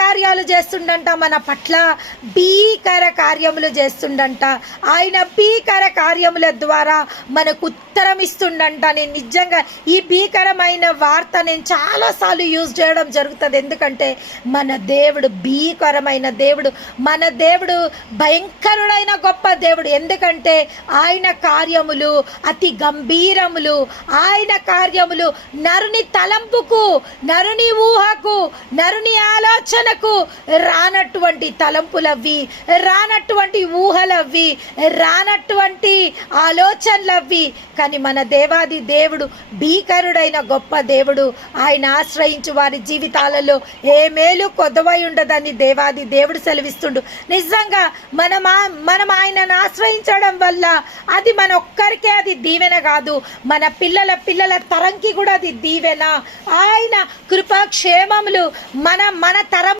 కార్యాలు చేస్తుండంట, మన పట్ల భీకర కార్యములు చేస్తుండంట. ఆయన భీకర కార్యముల ద్వారా మనకు ఉత్తరం ఇస్తుండంట. నేను నిజంగా ఈ భీకరమైన వార్త నేను చాలాసార్లు యూజ్ చేయడం జరుగుతుంది. ఎందుకంటే మన దేవుడు భీకరమైన దేవుడు, మన దేవుడు భయంకరుడైన గొప్ప దేవుడు. ఎందుకంటే ఆయన కార్యములు అతి గంభీరములు. ఆయన కార్యములు నరుని తలంపుకు, నరుని ఊహకు, నరుని ఆలోచనకు రానటువంటి తలంపులవి, రానటువంటి ఊహలవి, రానటువంటి ఆలోచనలవి. కానీ మన దేవాది దేవుడు భీకరుడైన గొప్ప దేవుడు. ఆయన ఆశ్రయించు వారి జీవితాలలో ఏ మేలు కొదవై ఉండదని దేవాది దేవుడు సెలవిస్తుండు. నిజంగా మనం ఆయనను ఆశ్రయించడం వల్ల అది మన ఒక్కరికే అది దీవెన కాదు, మన పిల్లల తరంకి కూడా అది దీవెన. ఆయన కృపాక్షేమములు మన తరం